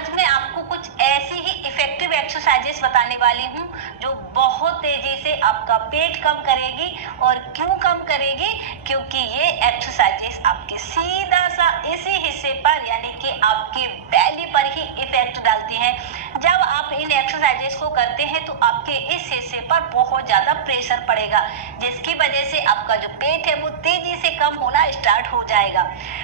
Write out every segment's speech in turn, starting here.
आज मैं आपको कुछ ऐसी ही इफेक्टिव एक्सरसाइजेस बताने वाली हूँ जो बहुत तेजी से आपका पेट कम करेगी। और क्यों कम करेगी? क्योंकि ये एक्सरसाइजेस आपके सीधा सा इसी हिस्से पर यानी कि आपके बेली पर ही इफेक्ट डालती हैं। जब आप इन एक्सरसाइजेस को करते हैं तो आपके इस हिस्से पर बहुत ज्यादा प्रेशर पड़ेगा, जिसकी वजह से आपका जो पेट है वो तेजी से कम होना स्टार्ट हो जाएगा।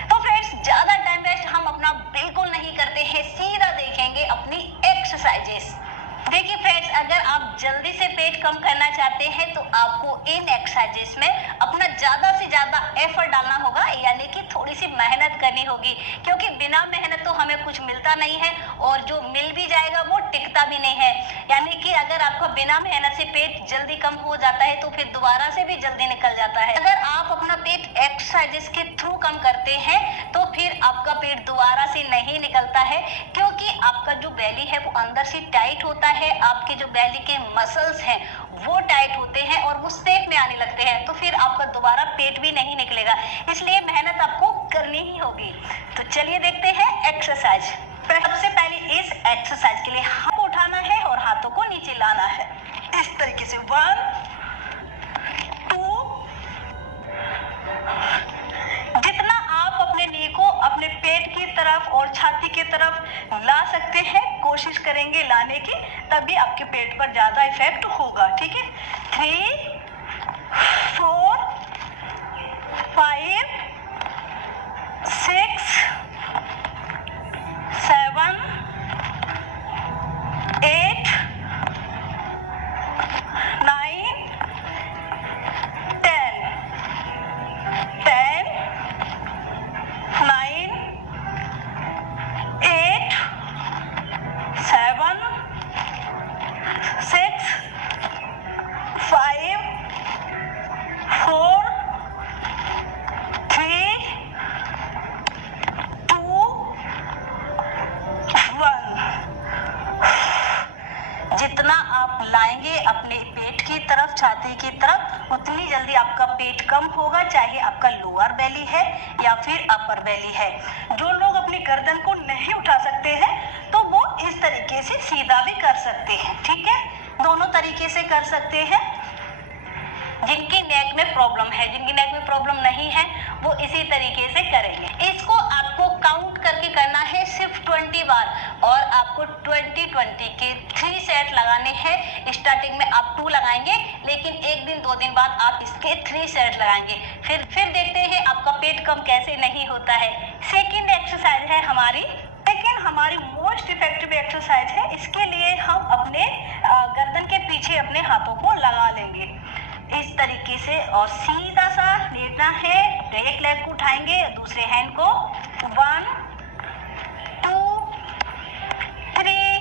तो फ्रेंड्स, ज्यादा टाइम वेस्ट हम अपना बिल्कुल नहीं करते हैं, सीधा देखेंगे अपनी एक्सरसाइजेस। देखिए फ्रेंड्स, अगर आप जल्दी से पेट कम करना चाहते हैं तो आपको इन एक्सरसाइजेस में अपना ज्यादा से ज्यादा एफर्ट डालना होगा, यानी कि थोड़ी सी मेहनत करनी होगी। क्योंकि बिना मेहनत तो हमें कुछ मिलता नहीं है, और जो मिल भी जाएगा वो टिकता भी नहीं है। यानी कि अगर आपका बिना मेहनत से पेट जल्दी कम हो जाता है तो फिर दोबारा से भी जल्दी निकल जाता है। अगर आप अपना पेट एक्सरसाइजेस के थ्रू कम करते हैं तो फिर आपका पेट दोबारा से नहीं निकलता है, क्योंकि आपका जो बेली है वो अंदर से टाइट होता है। आपके जो बेली के मसल्स हैं वो टाइट होते हैं और वो शेप में आने लगते हैं, तो फिर आपका दोबारा पेट भी नहीं निकलेगा। इसलिए मेहनत आपको करनी ही होगी। तो चलिए देखते हैं एक्सरसाइज। सबसे पहले इस एक्सरसाइज के लिए हाथ उठाना है और हाथों को नीचे लाना है इस तरीके से। 1 2। जितना आप अपने नी को अपने पेट की तरफ और छाती की तरफ ला सकते हैं, कोशिश करेंगे लाने की, तभी आपके पेट पर ज्यादा इफेक्ट होगा। ठीक है। 3 4 5 6 7 8 9 10 10 9 8 7 6 5 4 3 2 1। जितना आप लाएंगे अपने पेट की तरफ, छाती की तरफ, उतनी जल्दी आपका पेट कम होगा, चाहे आपका लोअर बेली है या फिर अपर बेली है। जो लोग अपनी गर्दन को नहीं उठा सकते हैं तो वो इस तरीके से सीधा भी कर सकते हैं। ठीक है, दोनों तरीके से कर सकते हैं। जिनकी नेक में प्रॉब्लम है, जिनकी नेक में प्रॉब्लम नहीं है, वो इसी तरीके से करेंगे। इसको आपको काउंट करके करना है सिर्फ 20 बार, और आपको 20-20 के 3 सेट लगाने हैं। स्टार्टिंग में आप 2 लगाएंगे, लेकिन 1 दिन 2 दिन बाद आप इसके 3 सेट लगाएंगे। फिर देखते हैं आपका पेट कम कैसे नहीं होता है। सेकेंड एक्सरसाइज है हमारी मोस्ट इफेक्टिव एक्सरसाइज है। इसके लिए हम अपने गर्दन के पीछे अपने हाथों को लगा लेंगे इस तरीके से, और सीधा सा लेटना है। एक लेग को उठाएंगे, दूसरे हैंड को 1 2 3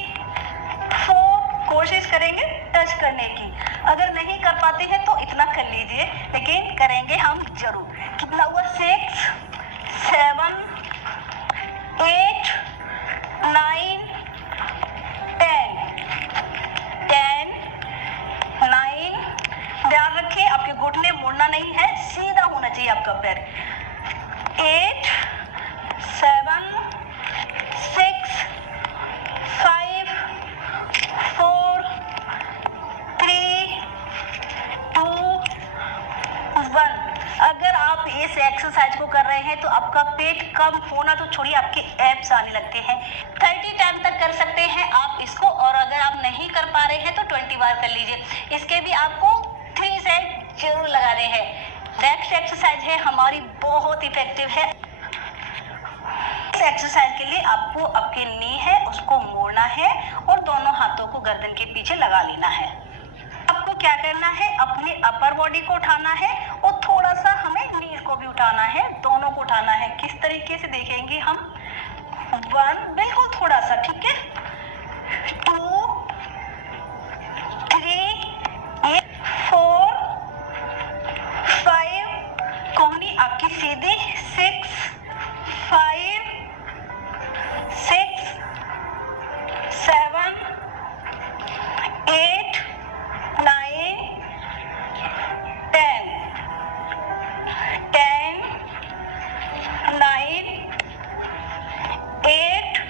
4 कोशिश करेंगे टच करने की। अगर नहीं कर पाते हैं तो इतना कर लीजिए, लेकिन करेंगे हम जरूर। कितना हुआ? 6 7 8 9 10 10 9। ध्यान रखिए आपके घुटने मुड़ना नहीं है, सीधा होना चाहिए आपका पैर। 8 7 6 5 4 3 2 1। अगर आप इस एक्सरसाइज को कर रहे हैं तो आपका पेट कम होना तो छोड़िए, आपके एब्स आने लगते हैं। 30 टाइम तक कर सकते हैं आप इसको, और अगर आप नहीं कर पा रहे हैं तो 20 बार कर लीजिए। इसके भी आपको 3 सेट जरूर लगाने हैं। नेक्स्ट एक्सरसाइज है हमारी, बहुत इफेक्टिव है। इस एक्सरसाइज के लिए आपको आपके नी है उसको मोड़ना है और दोनों हाथों को गर्दन के पीछे लगा लेना है। आपको क्या करना है? अपने अपर बॉडी को उठाना है और थोड़ा सा हमें नीज को भी उठाना है, दोनों को उठाना है। किस तरीके से देखेंगे हम? 1 बिल्कुल थोड़ा सा, ठीक है। 2 3 4 5 कोहनी आपकी सीधी, 6 5 6 7 8 9 10 10 9 8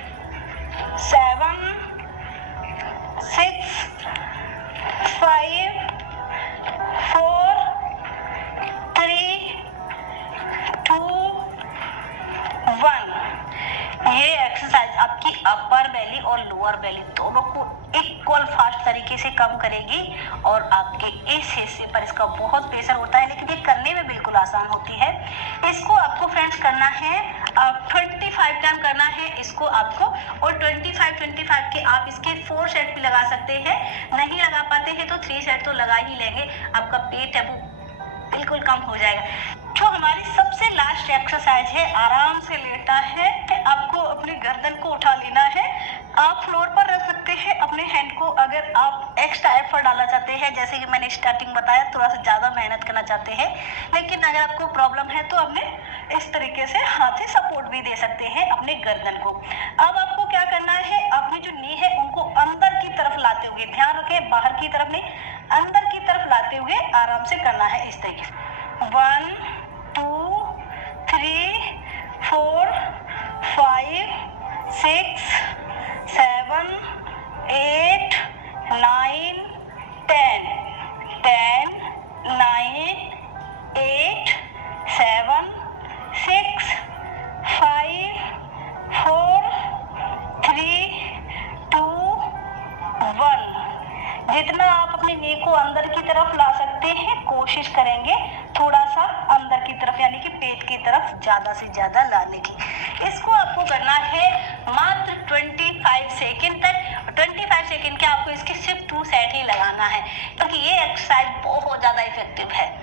ये एक्सरसाइज आपकी अपर बेली और लोअर बेली दोनों को इक्वल फास्ट तरीके से कम करेगी और आपके इस हिस्से पर इसका बहुत प्रेशर होता है, लेकिन ये करने में बिल्कुल आसान होती है। इसको आपको फ्रेंड्स करना है 25 टाइम करना है इसको आपको, और 25 के आप इसके 4 सेट भी लगा सकते हैं। नहीं लगा पाते हैं तो 3 सेट तो लगा ही लेंगे, आपका पेट है वो बिल्कुल कम हो जाएगा। जो हमारी सबसे लास्ट एक्सरसाइज है, आराम से लेटा है, आपको अपनी गर्दन को उठा लेना है। आप फ्लोर पर रख सकते हैं अपने हैंड को, अगर आप एक्स्ट्रा एफर्ट डालना चाहते हैं, जैसे कि मैंने स्टार्टिंग बताया थोड़ा सा ज़्यादा मेहनत करना चाहते हैं, लेकिन अगर आपको प्रॉब्लम है तो अपने इस तरीके से हाथ से सपोर्ट भी दे सकते हैं अपने गर्दन को। अब आपको क्या करना है, अपनी जो नी है उनको अंदर की तरफ लाते हुए, ध्यान रखें बाहर की तरफ नहीं, अंदर की तरफ लाते हुए आराम से करना है इस तरीके से। 1 2 3 4 5 6 7 8 9 10 10 9 8 7 6 5 4 3 2 1। जितना आप अपनी नी को अंदर की तरफ ला सकते हैं कोशिश करेंगे थोड़ा सा अंदर की तरफ, यानी कि पेट की तरफ ज्यादा से ज्यादा लाने की। इसको आपको करना है मात्र 25 सेकंड तक। 25 सेकंड के आपको इसके सिर्फ 2 सेट ही लगाना है, क्योंकि ये एक्सरसाइज बहुत ज्यादा इफेक्टिव है।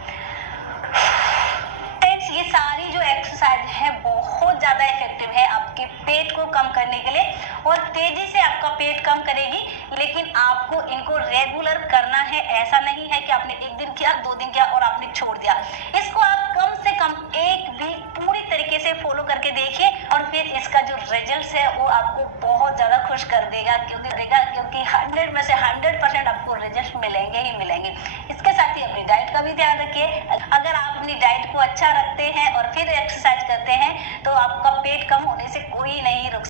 ये सारी जो एक्सरसाइज है बहुत ज्यादा इफेक्टिव है आपके पेट को कम करने के लिए, और तेजी से आपका पेट कम करेगी, लेकिन आपको इनको रेगुलर करना है। ऐसा नहीं है कि आपने 1 दिन किया 2 दिन किया और आपने छोड़ दिया। इसको आप कम से कम 1 वीक पूरी तरीके से फॉलो करके देखिए, और फिर इसका जो रिजल्ट है वो आपको बहुत ज्यादा खुश कर देगा, क्योंकि 100 में से 100% आपको रिजल्ट मिलेंगे ही मिलेंगे। इसके साथ ही अपनी डाइट का भी ध्यान रखिए। अगर आप अपनी डाइट को अच्छा रखते हैं और फिर एक्सरसाइज करते हैं तो आपका पेट कम होने से कोई नहीं रुक